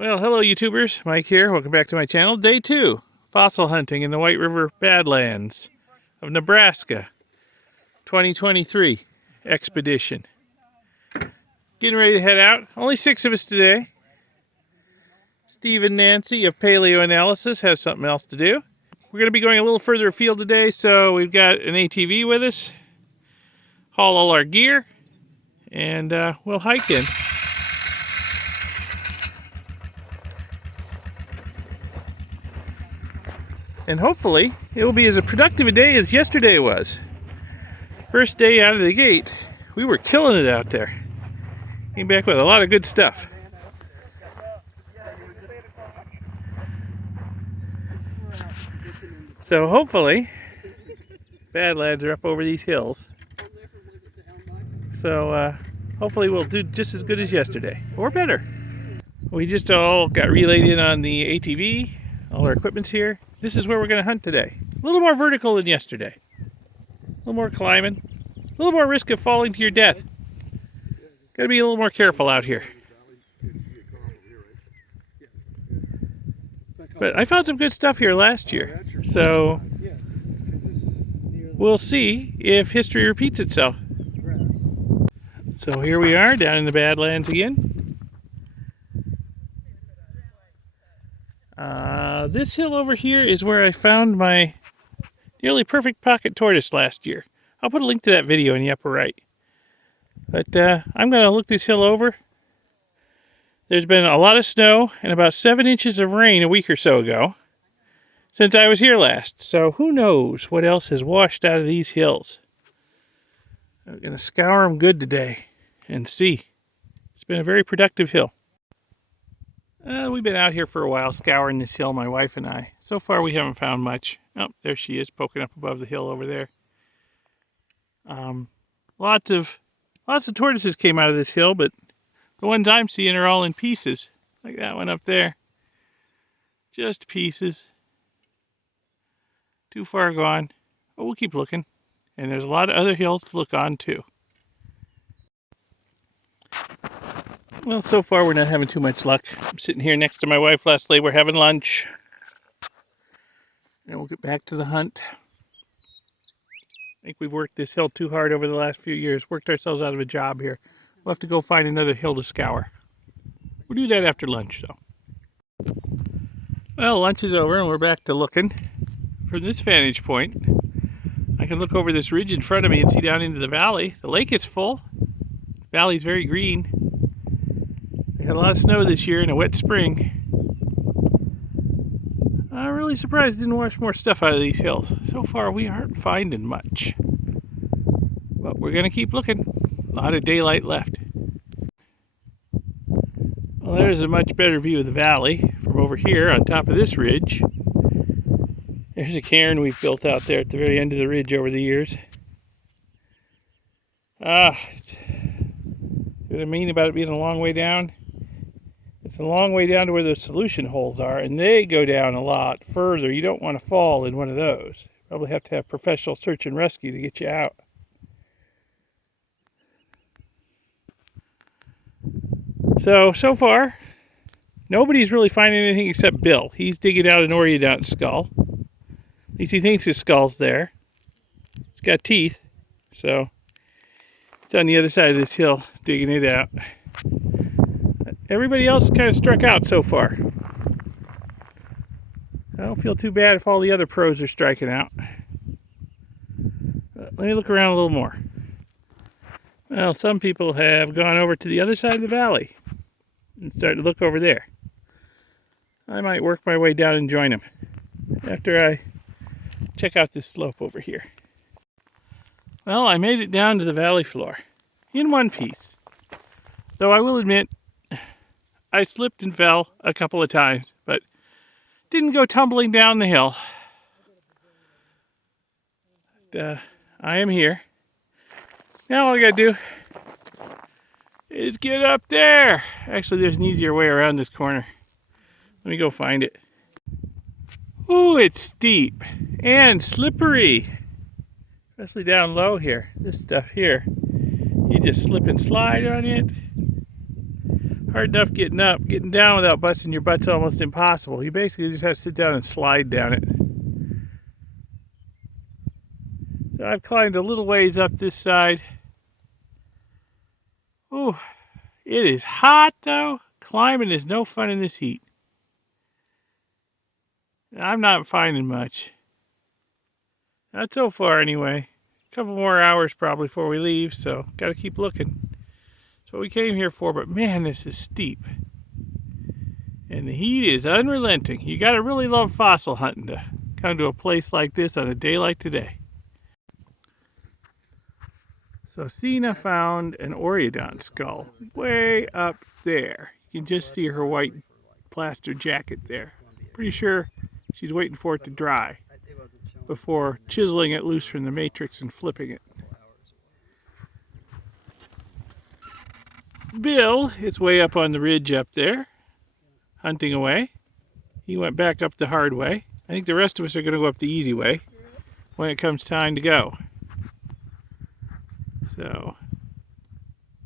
Well, hello YouTubers, Mike here. Welcome back to my channel. Day 2, fossil hunting in the White River Badlands of Nebraska, 2023 expedition. Getting ready to head out. Only 6 of us today. Steve and Nancy of Paleo Analysis have something else to do. We're going to be going a little further afield today, so we've got an ATV with us, haul all our gear, and we'll hike in. And hopefully, it will be as productive a day as yesterday was. First day out of the gate, we were killing it out there. Came back with a lot of good stuff. So hopefully, Badlands are up over these hills. So hopefully we'll do just as good as yesterday, or better. We just all got relayed in on the ATV. All our equipment's here. This is where we're going to hunt today. A little more vertical than yesterday. A little more climbing. A little more risk of falling to your death. Got to be a little more careful out here. But I found some good stuff here last year. So we'll see if history repeats itself. So here we are down in the Badlands again. This hill over here is where I found my nearly perfect pocket tortoise last year. I'll put a link to that video in the upper right. But I'm going to look this hill over. There's been a lot of snow and about 7 inches of rain a week or so ago since I was here last. So who knows what else has washed out of these hills. I'm going to scour them good today and see. It's been a very productive hill. We've been out here for a while scouring this hill, my wife and I. So far we haven't found much. Oh, there she is poking up above the hill over there. Lots of tortoises came out of this hill, but the ones I'm seeing are all in pieces. Like that one up there. Just pieces. Too far gone. But we'll keep looking. And there's a lot of other hills to look on too. Well, so far we're not having too much luck. I'm sitting here next to my wife. Leslie, we're having lunch. And we'll get back to the hunt. I think we've worked this hill too hard over the last few years. Worked ourselves out of a job here. We'll have to go find another hill to scour. We'll do that after lunch, though. Well, lunch is over and we're back to looking. From this vantage point, I can look over this ridge in front of me and see down into the valley. The lake is full. The valley's very green. We had a lot of snow this year and a wet spring. I'm really surprised it didn't wash more stuff out of these hills. So far we aren't finding much. But we're going to keep looking. A lot of daylight left. Well, there's a much better view of the valley from over here on top of this ridge. There's a cairn we've built out there at the very end of the ridge over the years. What I mean about it being a long way down? It's a long way down to where those solution holes are, and they go down a lot further. You don't want to fall in one of those. Probably have to have professional search and rescue to get you out. So far, nobody's really finding anything except Bill. He's digging out an Oreodont skull. At least he thinks his skull's there. It's got teeth, so it's on the other side of this hill digging it out. Everybody else kind of struck out so far. I don't feel too bad if all the other pros are striking out. Let me look around a little more. Well, some people have gone over to the other side of the valley and started to look over there. I might work my way down and join them after I check out this slope over here. Well, I made it down to the valley floor in one piece. Though I will admit, I slipped and fell a couple of times, but didn't go tumbling down the hill. I am here. Now all I gotta do is get up there. Actually, there's an easier way around this corner. Let me go find it. Ooh, it's steep and slippery. Especially down low here. This stuff here, you just slip and slide on it. Hard enough getting up. Getting down without busting your butt's almost impossible. You basically just have to sit down and slide down it. So I've climbed a little ways up this side. Ooh, it is hot though. Climbing is no fun in this heat. I'm not finding much. Not so far anyway. A couple more hours probably before we leave, so gotta keep looking. That's what we came here for, but man, this is steep. And the heat is unrelenting. You gotta really love fossil hunting to come to a place like this on a day like today. So Sina found an Oreodont skull way up there. You can just see her white plaster jacket there. Pretty sure she's waiting for it to dry before chiseling it loose from the matrix and flipping it. Bill is way up on the ridge up there, hunting away. He went back up the hard way. I think the rest of us are going to go up the easy way when it comes time to go. So,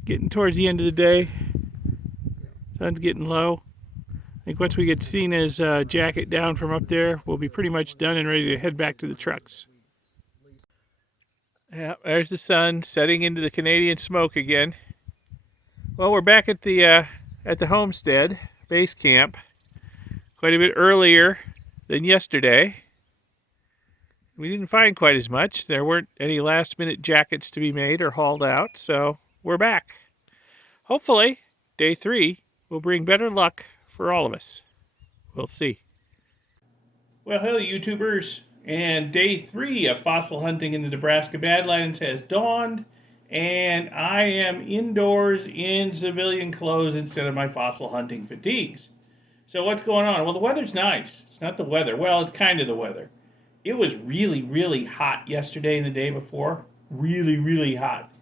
getting towards the end of the day. Sun's getting low. I think once we get Sina's jacket down from up there, we'll be pretty much done and ready to head back to the trucks. Yeah, there's the sun setting into the Canadian smoke again. Well, we're back at the homestead base camp quite a bit earlier than yesterday. We didn't find quite as much. There weren't any last-minute jackets to be made or hauled out, so we're back. Hopefully, day 3 will bring better luck for all of us. We'll see. Well, hello, YouTubers. And day 3 of fossil hunting in the Nebraska Badlands has dawned, and I am indoors in civilian clothes instead of my fossil hunting fatigues. So what's going on? Well, the weather's nice. It's not the weather. Well, it's kind of the weather. It was really, really hot yesterday and the day before. Really, really hot.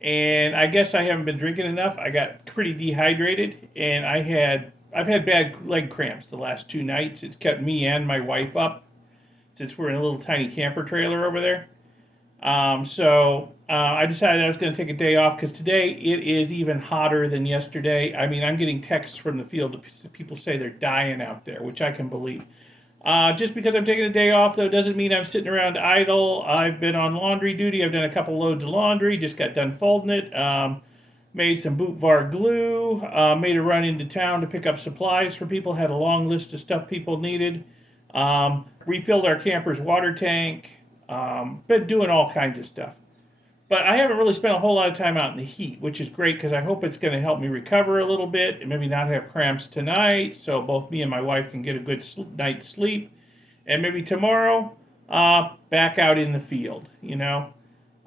And I guess I haven't been drinking enough. I got pretty dehydrated, and I've had bad leg cramps the last 2 nights. It's kept me and my wife up since we're in a little tiny camper trailer over there. So I decided I was going to take a day off because today it is even hotter than yesterday. I mean, I'm getting texts from the field. People say they're dying out there, which I can believe. Just because I'm taking a day off, though, doesn't mean I'm sitting around idle. I've been on laundry duty. I've done a couple loads of laundry. Just got done folding it. Made some boot var glue. Made a run into town to pick up supplies for people. Had a long list of stuff people needed. Refilled our camper's water tank. Been doing all kinds of stuff. But I haven't really spent a whole lot of time out in the heat, which is great because I hope it's going to help me recover a little bit and maybe not have cramps tonight, so both me and my wife can get a good night's sleep. And maybe tomorrow, back out in the field, you know,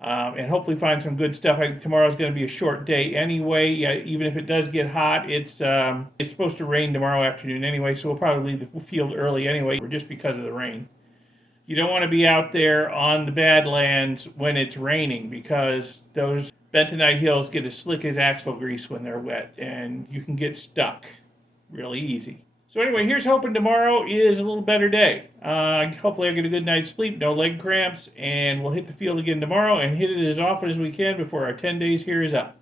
and hopefully find some good stuff. I think tomorrow's going to be a short day anyway. Yeah, even if it does get hot, it's supposed to rain tomorrow afternoon anyway, so we'll probably leave the field early anyway, just because of the rain. You don't want to be out there on the Badlands when it's raining because those bentonite hills get as slick as axle grease when they're wet, and you can get stuck really easy. So anyway, here's hoping tomorrow is a little better day. Hopefully I get a good night's sleep, no leg cramps, and we'll hit the field again tomorrow and hit it as often as we can before our 10 days here is up.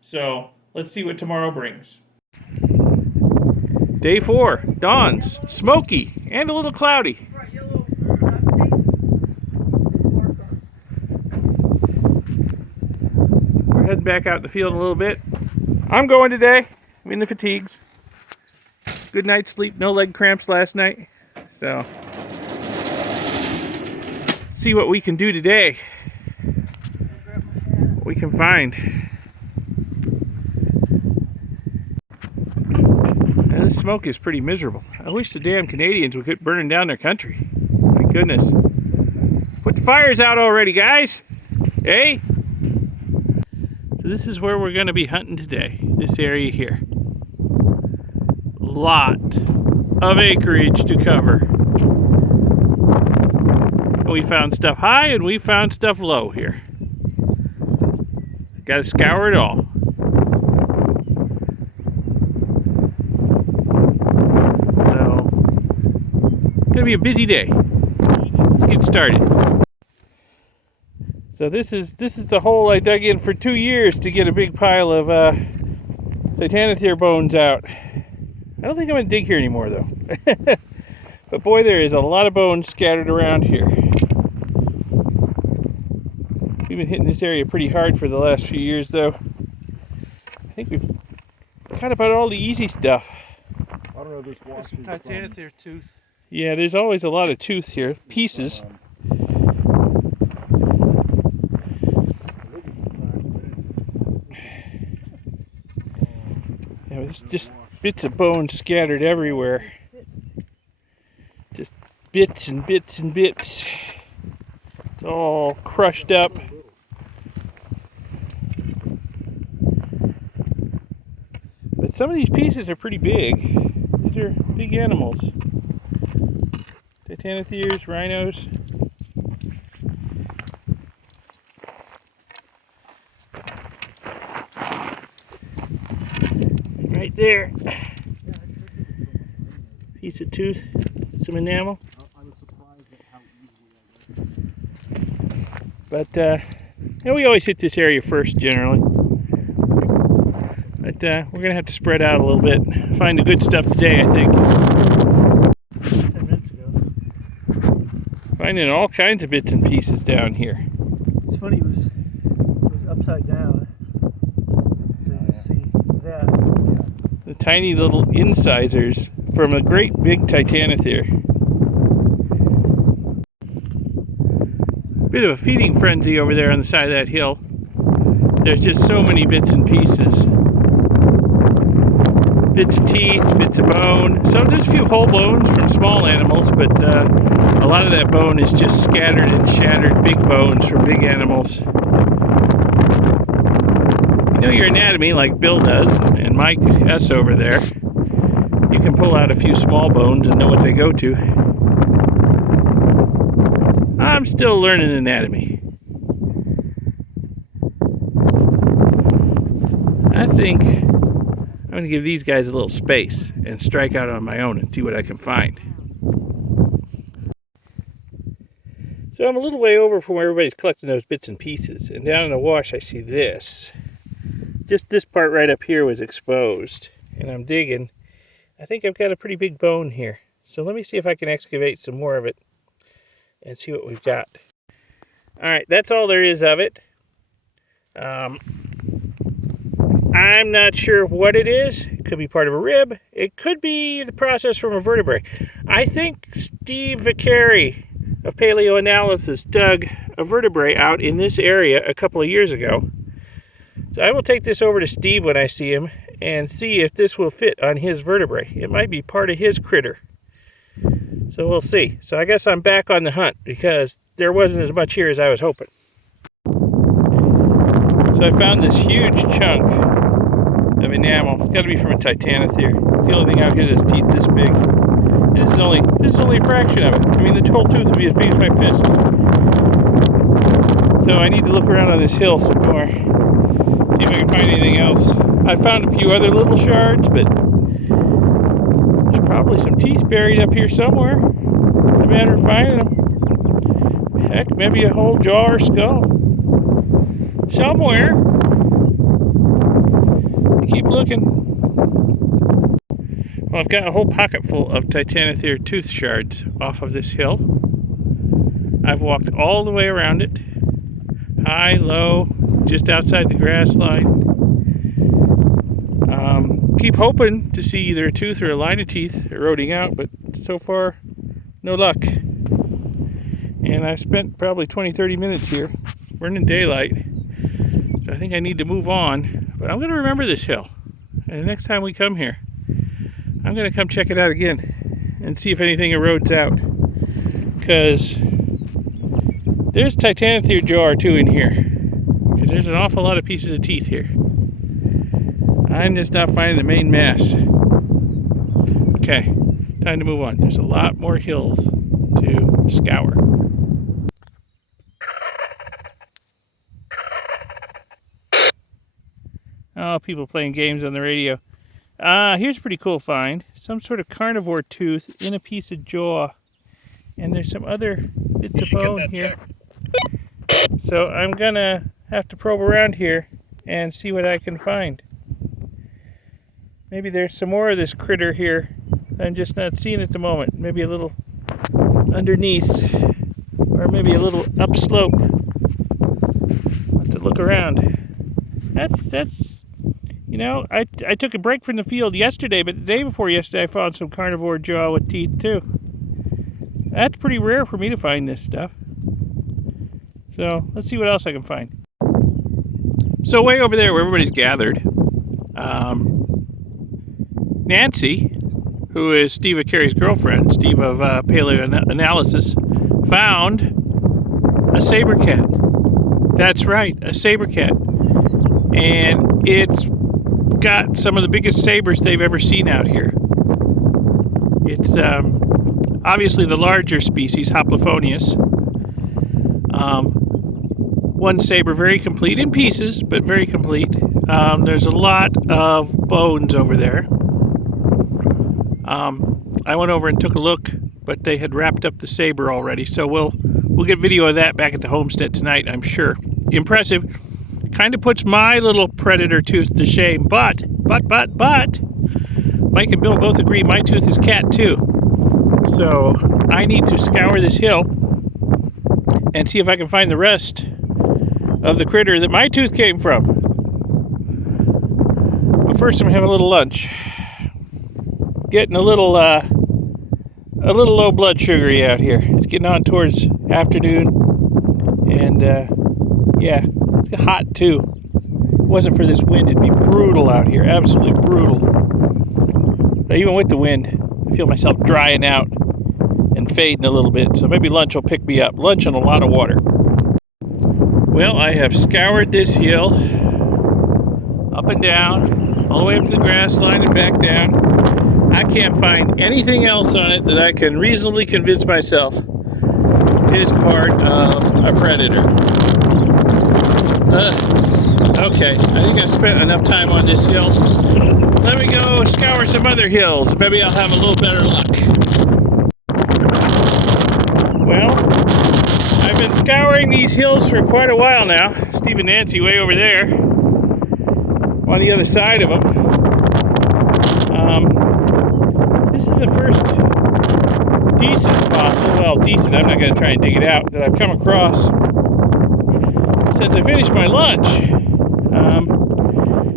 So let's see what tomorrow brings. Day 4 dawns, smoky and a little cloudy. Heading back out in the field a little bit. I'm going today. I'm in the fatigues. Good night's sleep, no leg cramps last night. So, see what we can do today. What we can find. Now, this smoke is pretty miserable. I wish the damn Canadians would quit burning down their country. My goodness. Put the fires out already, guys. Hey? This is where we're going to be hunting today, this area here. Lot of acreage to cover. We found stuff high and we found stuff low here. Got to scour it all. So, going to be a busy day. Let's get started. So this is the hole I dug in for 2 years to get a big pile of Titanotheres bones out. I don't think I'm going to dig here anymore, though. But boy, there is a lot of bones scattered around here. We've been hitting this area pretty hard for the last few years, though. I think we've got about all the easy stuff. I don't know this wash. Some Titanotheres tooth. Yeah, there's always a lot of tooth here. Pieces. Yeah, it's just bits of bone scattered everywhere. Just bits and bits and bits. It's all crushed up. But some of these pieces are pretty big. These are big animals. Titanotheres, rhinos. Right there. Piece of tooth, some enamel. I was surprised at how easily I But we always hit this area first generally. But we're gonna have to spread out a little bit. Find the good stuff today, I think. 10 minutes ago. Finding all kinds of bits and pieces down here. It's funny, it was upside down. So you just see that. The tiny little incisors from a great big Titanothere. Bit of a feeding frenzy over there on the side of that hill. There's just so many bits and pieces. Bits of teeth, bits of bone. So there's a few whole bones from small animals, but a lot of that bone is just scattered and shattered big bones from big animals. You know your anatomy like Bill does, and Mike S. over there. You can pull out a few small bones and know what they go to. I'm still learning anatomy. I think I'm going to give these guys a little space and strike out on my own and see what I can find. So I'm a little way over from where everybody's collecting those bits and pieces, and down in the wash I see this. Just this part right up here was exposed, and I'm digging. I think I've got a pretty big bone here. So let me see if I can excavate some more of it and see what we've got. Alright, that's all there is of it. I'm not sure what it is. It could be part of a rib. It could be the process from a vertebrae. I think Steve Vicari of Paleo Analysis dug a vertebrae out in this area a couple of years ago. So I will take this over to Steve when I see him and see if this will fit on his vertebrae. It might be part of his critter. So we'll see. So I guess I'm back on the hunt because there wasn't as much here as I was hoping. So I found this huge chunk of enamel. It's got to be from a Titanothere. It's the only thing out here that's teeth this big. And this is only a fraction of it. I mean, the whole tooth would be as big as my fist. So I need to look around on this hill some more. See if I can find anything else. I found a few other little shards, but there's probably some teeth buried up here somewhere. It's a matter of finding them. Heck, maybe a whole jaw or skull. Somewhere. Keep looking. Well, I've got a whole pocket full of Titanothere tooth shards off of this hill. I've walked all the way around it. High, low, just outside the grass line. Keep hoping to see either a tooth or a line of teeth eroding out, but so far, no luck. And I've spent probably 20-30 minutes here. We're in daylight. So I think I need to move on. But I'm going to remember this hill. And the next time we come here, I'm going to come check it out again and see if anything erodes out. Because there's Titanothere jaw or two in here. Because there's an awful lot of pieces of teeth here. I'm just not finding the main mass. Okay, time to move on. There's a lot more hills to scour. Oh, people playing games on the radio. Here's a pretty cool find. Some sort of carnivore tooth in a piece of jaw. And there's some other bits of bone here. So I'm gonna have to probe around here and see what I can find. Maybe there's some more of this critter here I'm just not seeing at the moment. Maybe a little underneath, or maybe a little upslope. I'll have to look around. That's you know, I took a break from the field yesterday, but the day before yesterday I found some carnivore jaw with teeth too. That's pretty rare for me to find this stuff. So let's see what else I can find. So way over there where everybody's gathered, Nancy, who is Steve Carey's girlfriend, Steve of Paleo Analysis, found a saber cat. That's right, a saber cat. And it's got some of the biggest sabers they've ever seen out here. It's obviously the larger species, Hoplophonius. One saber very complete in pieces, but very complete. There's a lot of bones over there. I went over and took a look, but they had wrapped up the saber already, so we'll get video of that back at the homestead tonight, I'm sure. Impressive. Kind of puts my little predator tooth to shame, but Mike and Bill both agree my tooth is cat too. So I need to scour this hill and see if I can find the rest of the critter that my tooth came from. But first I'm gonna have a little lunch. Getting a little low blood sugary out here. It's getting on towards afternoon, and yeah, it's hot too. If it wasn't for this wind, it'd be brutal out here, absolutely brutal. But even with the wind, I feel myself drying out and fading a little bit, so maybe lunch will pick me up. Lunch and a lot of water. Well, I have scoured this hill up and down, all the way up to the grass line and back down. I can't find anything else on it that I can reasonably convince myself is part of a predator. Okay, I think I've spent enough time on this hill. Let me go scour some other hills. Maybe I'll have a little better luck. Well, I've been scouring these hills for quite a while now. Steve and Nancy way over there, on the other side of them. This is the first decent fossil, well, decent, I'm not going to try and dig it out, that I've come across since I finished my lunch.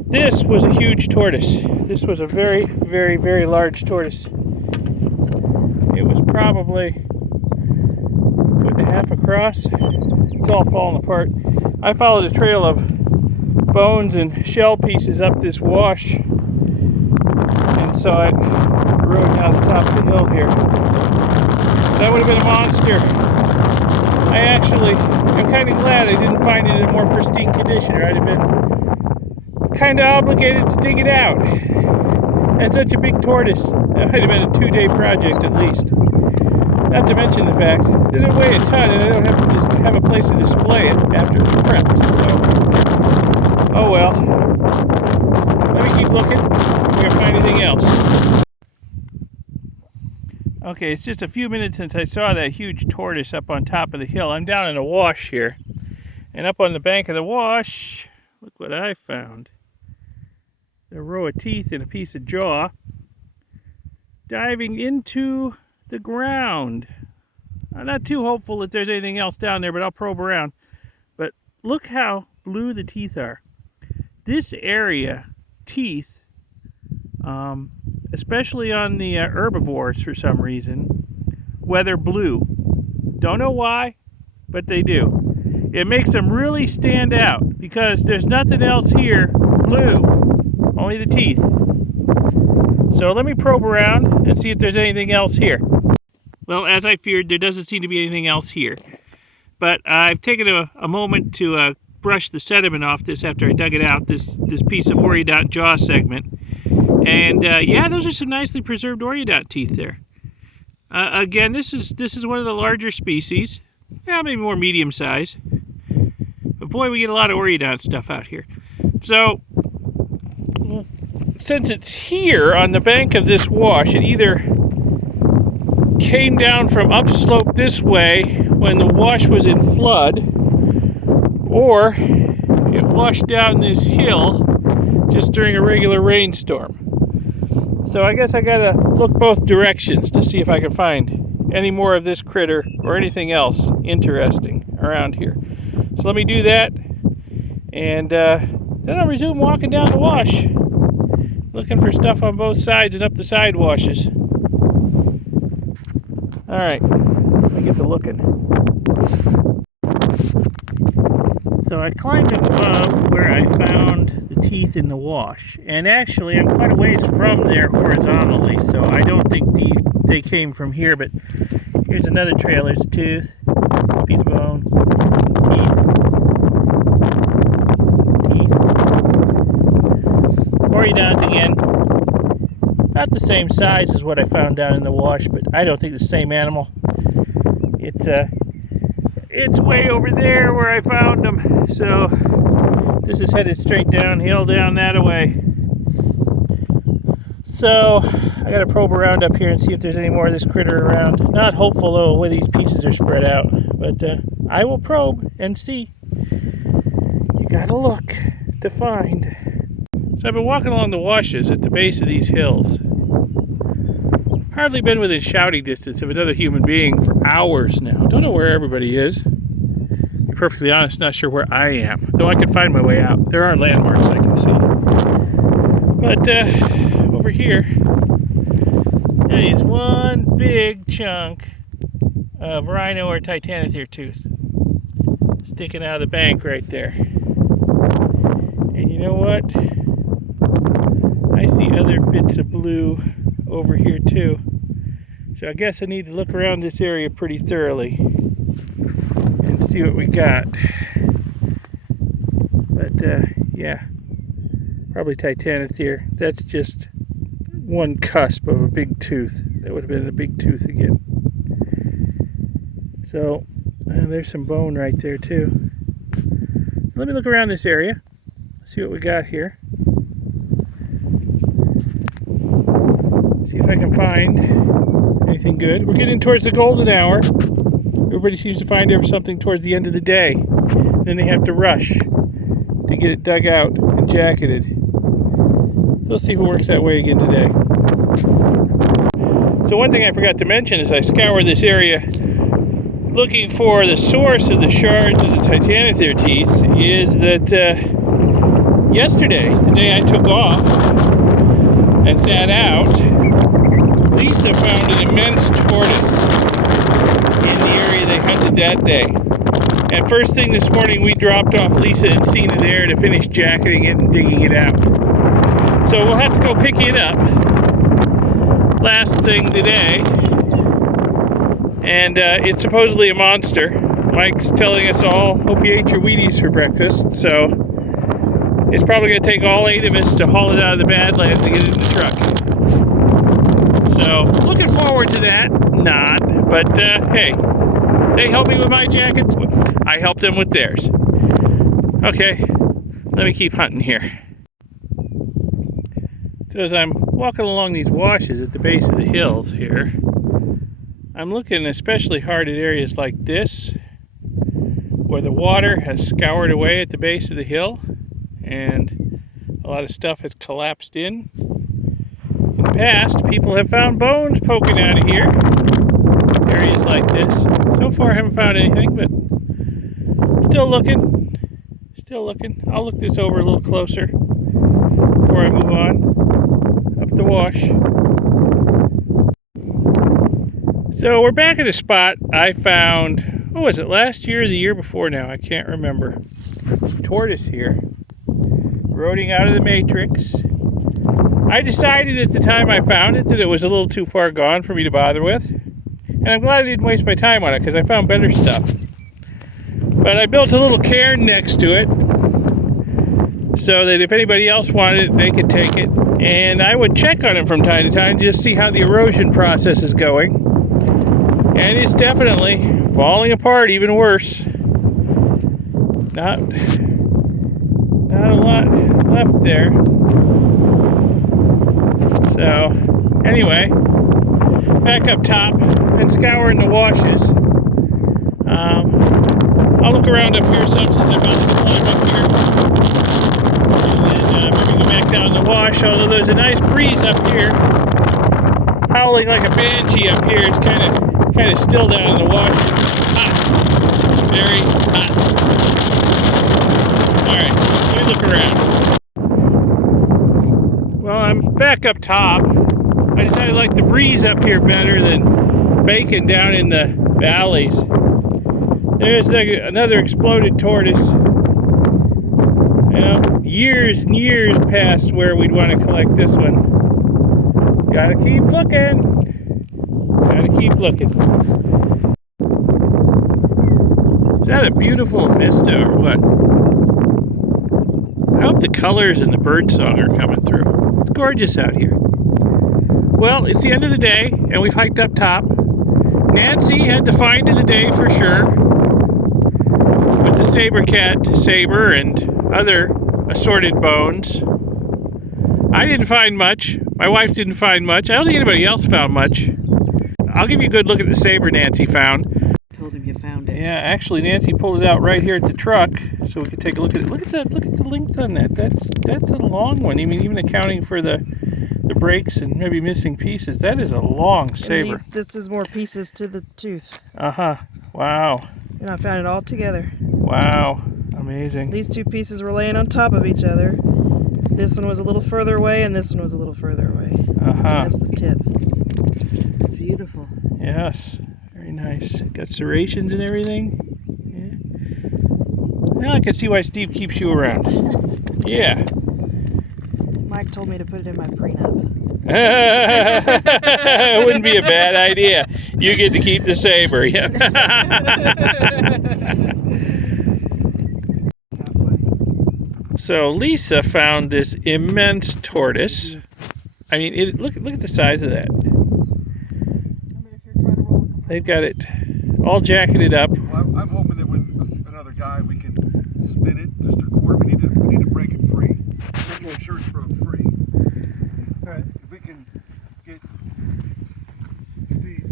This was a huge tortoise. This was a very, very, very large tortoise. It was probably a foot and a half across. It's all falling apart. I followed a trail of bones and shell pieces up this wash and saw it rode down the top of the hill here. That would have been a monster. I'm kind of glad I didn't find it in more pristine condition, or I'd have been kind of obligated to dig it out. And such a big tortoise, that might have been a 2-day project at least. Not to mention the fact that it weigh a ton and I don't have to just have a place to display it after it's prepped. So, oh well. Let me keep looking, see if we can find anything else. Okay, it's just a few minutes since I saw that huge tortoise up on top of the hill. I'm down in a wash here. And up on the bank of the wash, look what I found. A row of teeth and a piece of jaw diving into the ground. I'm not too hopeful that there's anything else down there, but I'll probe around. But look how blue the teeth are. This area, teeth, especially on the herbivores for some reason, weather blue. Don't know why, but they do. It makes them really stand out because there's nothing else here blue, only the teeth. So let me probe around and see if there's anything else here. Well, as I feared, there doesn't seem to be anything else here. But I've taken a moment to brush the sediment off this after I dug it out, this piece of Oreodont jaw segment. And yeah, those are some nicely preserved Oreodont teeth there. Again, this is one of the larger species. Yeah, maybe more medium size. But boy, we get a lot of Oreodont stuff out here. So, since it's here on the bank of this wash, it either came down from upslope this way when the wash was in flood, or it washed down this hill just during a regular rainstorm. So I guess I gotta look both directions to see if I can find any more of this critter or anything else interesting around here. So let me do that, and then I'll resume walking down the wash, looking for stuff on both sides and up the side washes. All right, let me get to looking. So I climbed above where I found the teeth in the wash, and actually I'm quite a ways from there horizontally, so I don't think they came from here. But here's another trail. There's a tooth, there's a piece of bone, teeth. Orient again. Not the same size as what I found down in the wash, but I don't think the same animal. It's way over there where I found them. So this is headed straight downhill down that way. So I gotta probe around up here and see if there's any more of this critter around. Not hopeful though, the way these pieces are spread out, but I will probe and see. You gotta look to find. So I've been walking along the washes at the base of these hills. Hardly been within shouting distance of another human being for hours now. Don't know where everybody is. To be perfectly honest, not sure where I am. Though I can find my way out. There are landmarks I can see. But over here, there is one big chunk of rhino or titanotheres tooth sticking out of the bank right there. And you know what? I see other bits of blue over here too. So I guess I need to look around this area pretty thoroughly and see what we got. But yeah, probably titanotheres. That's just one cusp of a big tooth. That would have been a big tooth again. So there's some bone right there too. Let me look around this area, see what we got here. See if I can find anything good. We're getting towards the golden hour. Everybody seems to find something towards the end of the day. Then they have to rush to get it dug out and jacketed. We'll see if it works that way again today. So one thing I forgot to mention as I scour this area looking for the source of the shards of the titanotheres teeth is that yesterday, the day I took off and sat out, Lisa found an immense tortoise in the area they hunted that day. And first thing this morning, we dropped off Lisa and Cena there to finish jacketing it and digging it out. So we'll have to go pick it up last thing today. And it's supposedly a monster. Mike's telling us all, hope you ate your Wheaties for breakfast. So it's probably going to take all 8 of us to haul it out of the Badlands and get it in the truck. So, looking forward to that. Not. But, hey, they help me with my jackets. I help them with theirs. Okay, let me keep hunting here. So as I'm walking along these washes at the base of the hills here, I'm looking especially hard at areas like this, where the water has scoured away at the base of the hill, and a lot of stuff has collapsed in. In the past, people have found bones poking out of here. Areas like this. So far, I haven't found anything, but still looking. Still looking. I'll look this over a little closer before I move on up the wash. So we're back at a spot I found, what was it, last year or the year before now? I can't remember. Tortoise here, roding out of the matrix. I decided at the time I found it that it was a little too far gone for me to bother with. And I'm glad I didn't waste my time on it because I found better stuff. But I built a little cairn next to it so that if anybody else wanted it, they could take it. And I would check on it from time to time to just see how the erosion process is going. And it's definitely falling apart even worse. Not a lot left there. So, anyway, back up top and scouring the washes. I'll look around up here some since I'm about to climb up here. And maybe go back down the wash, although there's a nice breeze up here. Howling like a banshee up here. It's kind of still down in the wash. Hot. Very hot. Alright, let me look around. Well, I'm back up top. I decided to like the breeze up here better than baking down in the valleys. There's another exploded tortoise. You know, years and years past where we'd want to collect this one. Gotta keep looking. Gotta keep looking. Is that a beautiful vista or what? I hope the colors and the bird song are coming through. It's gorgeous out here. Well, it's the end of the day, and we've hiked up top. Nancy had the find of the day for sure. With the Saber cat, Saber, and other assorted bones. I didn't find much. My wife didn't find much. I don't think anybody else found much. I'll give you a good look at the Saber Nancy found. Told him you found it. Yeah, actually Nancy pulled it out right here at the truck so we could take a look at it. Look at that, look at the length on that. That's a long one. I mean, even accounting for the breaks and maybe missing pieces. That is a long Saber. This is more pieces to the tooth. Uh-huh. Wow. And I found it all together. Wow. Amazing. These two pieces were laying on top of each other. This one was a little further away, and this one was a little further away. Uh-huh. That's the tip. Beautiful. Yes. Very nice. Got serrations and everything. Yeah. Now I can see why Steve keeps you around. Yeah. Mike told me to put it in my prenup. It wouldn't be a bad idea. You get to keep the Saber. Yeah. So Lisa found this immense tortoise. I mean, look at the size of that. They've got it all jacketed up. Well, I'm hoping that with another guy we can spin it just a quarter. We need to break it free. Make sure it's broke free. All right. If we can get Steve,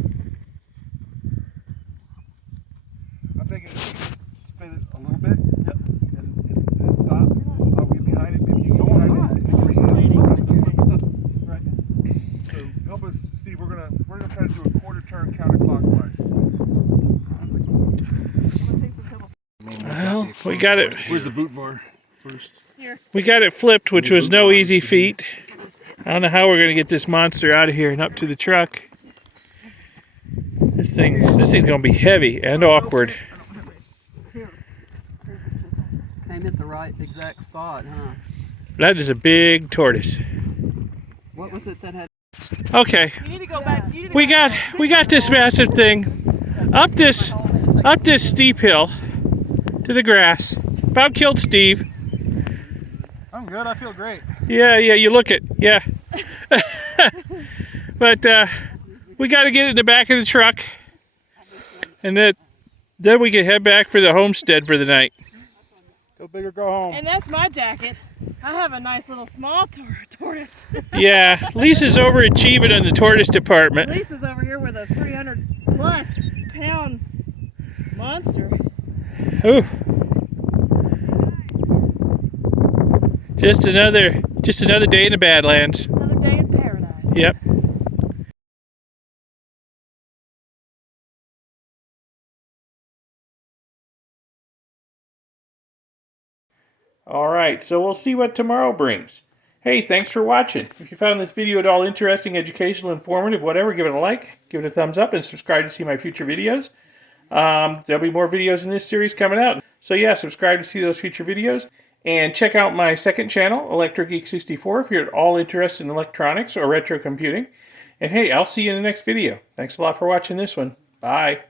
I'm thinking spin it a little bit. Yep. And stop. I'll get behind it. Maybe you go behind it. Right. So help us, Steve. We're gonna try to do a quarter turn counterclockwise. Well, we got it. Where's the boot var first? Here. We got it flipped, which was no easy feat. I don't know how we're going to get this monster out of here and up to the truck. This thing's going to be heavy and awkward. Came at the right exact spot, huh? That is a big tortoise. What was it that had? Okay, You need to go back. we got this massive thing up this steep hill to the grass. About killed Steve. I'm good. I feel great. Yeah, you look it. Yeah. But we got to get it in the back of the truck, and then we can head back for the homestead for the night. Go big or go home. And that's my jacket. I have a nice little small tortoise. Yeah, Lisa's overachieving in the tortoise department. Lisa's over here with a 300+ pound monster. Ooh. Just another day in the Badlands. Another day in paradise. Yep. All right, so we'll see what tomorrow brings. Hey, thanks for watching. If you found this video at all interesting, educational, informative, whatever, give it a like, give it a thumbs up, and subscribe to see my future videos. There'll be more videos in this series coming out. So yeah, subscribe to see those future videos. And check out my second channel, ElectroGeek64, if you're at all interested in electronics or retro computing. And hey, I'll see you in the next video. Thanks a lot for watching this one. Bye.